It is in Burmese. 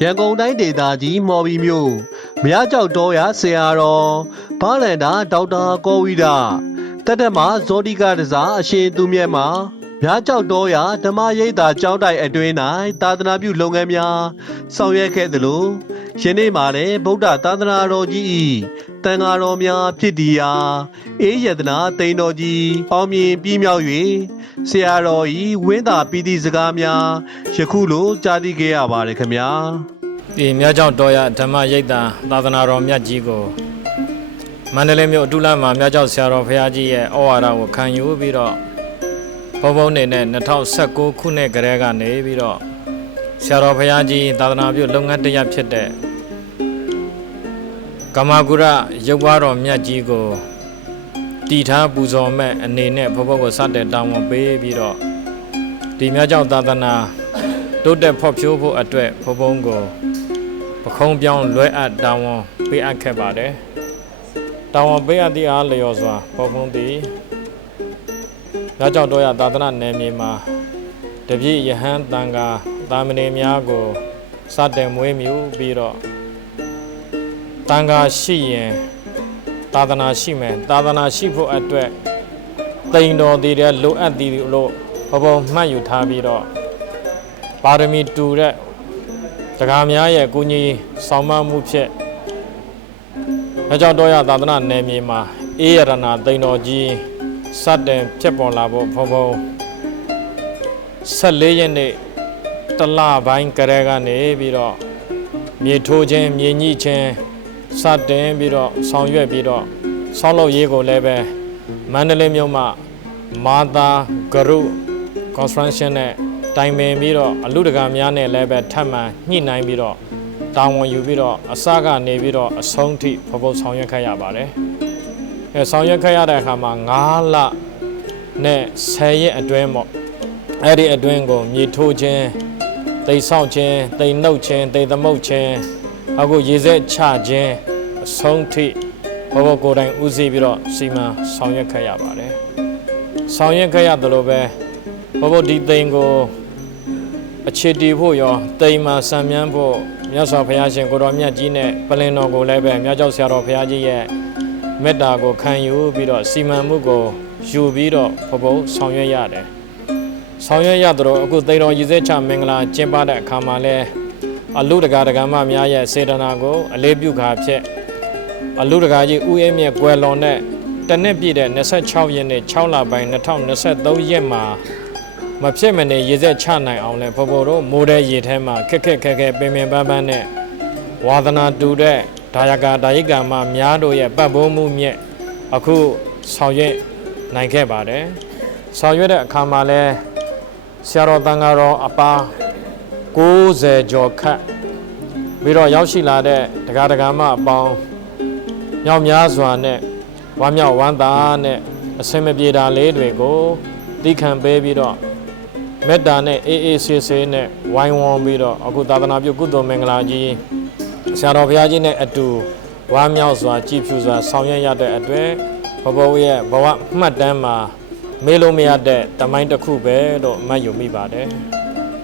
ရန်ကုန်တိုင်းဒေသကြီးမော်ဘီမြို့မရကြောက်တော်ရဆရာတော်ဘာလန်တာဒေါက်တာကောဝိဒတက်တက်မှာဇောတိကတစားအရှင်သူမြတ်မှာမြားကြောက်တော်ရဓမ္မရိပ်သာကျောင်းတိုက်အတွင်း၌သာသနာပြုလုပ်ငန်းများဆောင်ရွက်ခဲ့သလိုယနေ့မှာလည်းဗုဒ္ဓသာသနာတော်ကြီး၏တန်ဃာတော်များဖြစ်တည်ရာအေးယတနာတိန်တော်ကြီးအောင်မြင်ပြီးမြောက်၍ဆရာတော်၏ဝင်းသာပီတိစကားများယခုလိုကြားသိခဲ့ရပါတယ်ခင်ဗျာဒီမြတ်ကြောင့်တော်ရဓမ္မရိပ်သာသာသနာတော်မြတ်ကြီးကိုမန္တလေးမြို့အတူလမှာမြတ်ကြောင့်ဆရာတော်ဘုရားကြီးရဲ့ဩဝါဒကိုခံယူပြီးတော့ဘုံဘုံနေနဲ့2019ခုနှစ်ကတည်းကနေပြီးတော့ဆရာတော်ဘုရားကြီးသာသနာပြုလုပ်ငန်းတရားဖြစ်တဲ့ကမ္မဂုရရုပ်ပွားတော်မြတ်ကြီးကိုတည်ထားပူဇော်မဲ့အနေနဲ့ဘုံဘုံကိုစတဲ့တာဝန်ပေးပြီးတော့ဒီမြတ်ကြောင့်သာသနာတိုးတက်ဖော်ဖြိုးဖို့အတွက်ဘုံဘုံကိုပခုံးပြောင်းလွဲအပ်တာဝန်ပေးအပ်ခဲ့ပါတယ်တာဝန်ပေးအပ်သည့်အားလျော်စွာဘုံဘုံသည်မြတ်ကြောင့်တော်ရသာသနာနယ်မြေမှာတပြည့်ယဟန်တန်ခါသာမဏေများကိုစတင်မွေးမြူပြီးတော့တန်ခါရှိရင်သာသနာရှိမယ်သာသနာရှိဖို့အတွက်တိန်တော်တည်တဲ့လိုအပ်သည်လို့ဘုံဘုံမှတ်ယူထားပြီးတော့ပါရမီတူတဲ့တရားများရဲ့ကိုကြီးဆောင်မမှုဖြစ်မြတ်ကြောင့်တော်ရသာသနာနယ်မြေမှာအေးရတနာတိန်တော်ကြီးစတင်ဖြစ်ပေါ်လာဖို့ဘုံဘုံ14ရက်နေ့တလပိုင်းကလေးကနေပြီးတော့မြေထိုးခြင်းမြေညှိခြင်းစတင်ပြီးတော့ဆောင်ရွက်ပြီးတော့ဆောင်းလုပ်ရေးကိုလည်းပဲမန္တလေးမြို့မှာမာသာဂရု construction နဲ့တိုင်ပင်ပြီးတော့အလူတကာများနဲ့လည်းပဲထပ်မံညှိနှိုင်းပြီးတော့တာဝန်ယူပြီးတော့အစကနေပြီးတော့အဆုံးထိဖဖို့ဆောင်ရွက်ခဲ့ရပါတယ်ဆောင်ရွက်ခဲ့ရတဲ့အခါမှာ9လနဲ့10ရက်အတွင်းပေါ့အဲ့ဒီအတွင်းကိုမြေထိုးခြင်းတိတ်ဆောက်ခြင်းတိတ်နှုတ်ခြင်းတိတ်သမုတ်ခြင်းအခုရေစက်ချခြင်းအဆုံးထိဘဘကိုယ်တိုင်ဦးစီးပြီးတော့စီမံဆောင်ရွက်ခဲ့ရပါတယ်ဆောင်ရွက်ခဲ့ရတယ်လို့ပဲဘဘဒီသိန်းကိုအခြေတည်ဖို့ရောတိမ်မှာစံမြန်းဖို့မြတ်စွာဘုရားရှင်ကိုတော်မြတ်ကြီးနဲ့ပလင်တော်ကိုလည်းပဲမြတ်ကျောက်ဆရာတော်ဘုရားကြီးရဲ့မေတ္တာကိုခံယူပြီးတော့စီမံမှုကိုယူပြီးတော့ဘဘဆောင်ရွက်ရတယ်ဆောင်ရွက်ရတော့အခုသိတော်ရည်စဲချမင်္ဂလာကျင်းပတဲ့အခါမှာလဲအလူတကာဒကမများရဲ့စေတနာကိုအလေးပြုခါဖြစ်အလူတကာကြီးဦးအေးမြတ်ကွယ်လွန်တဲ့တနှစ်ပြည့်တဲ့26ရက်နေ့6လပိုင်း2023ရက်မှာမဖြစ်မနေရည်စဲချနိုင်အောင်လဲဘဘတို့မိုးတဲ့ရေထဲမှာခက်ခက်ခဲခဲပင်ပင်ပန်းပန်းနဲ့ဝါသနာတူတဲ့ဒါယကာဒါယိကာမများတို့ရဲ့ပတ်ဖိုးမှုမြက်အခုဆောင်ရွက်နိုင်ခဲ့ပါတယ်ဆောင်ရွက်တဲ့အခါမှာလဲဆရာတော်တန်ဃာတော်အပါ90ကျော်ခတ်ပြီးတော့ရောက်ရှိလာတဲ့တရားဒဂမအပေါင်းညောင်များစွာနဲ့ဝမ်းမြောက်ဝမ်းသာနဲ့အစင်မပြေတာလေးတွေကိုသိခံပေးပြီးတော့မေတ္တာနဲ့အေးအေးဆေးဆေးနဲ့ဝိုင်းဝန်းပြီးတော့အခုသာသနာပြုကုသိုလ်မင်္ဂလာကြီးဆရာတော်ဘုရားကြီးနဲ့အတူဝမ်းမြောက်စွာကြည်ဖြူစွာဆောင်ရွက်ရတဲ့အတွက်ဘဘရဲ့ဘဝမှတ်တမ်းမှာမေးလို့မရတဲ့တမိုင်းတစ်ခုပဲလို့မှတ်ယူမိပါတယ်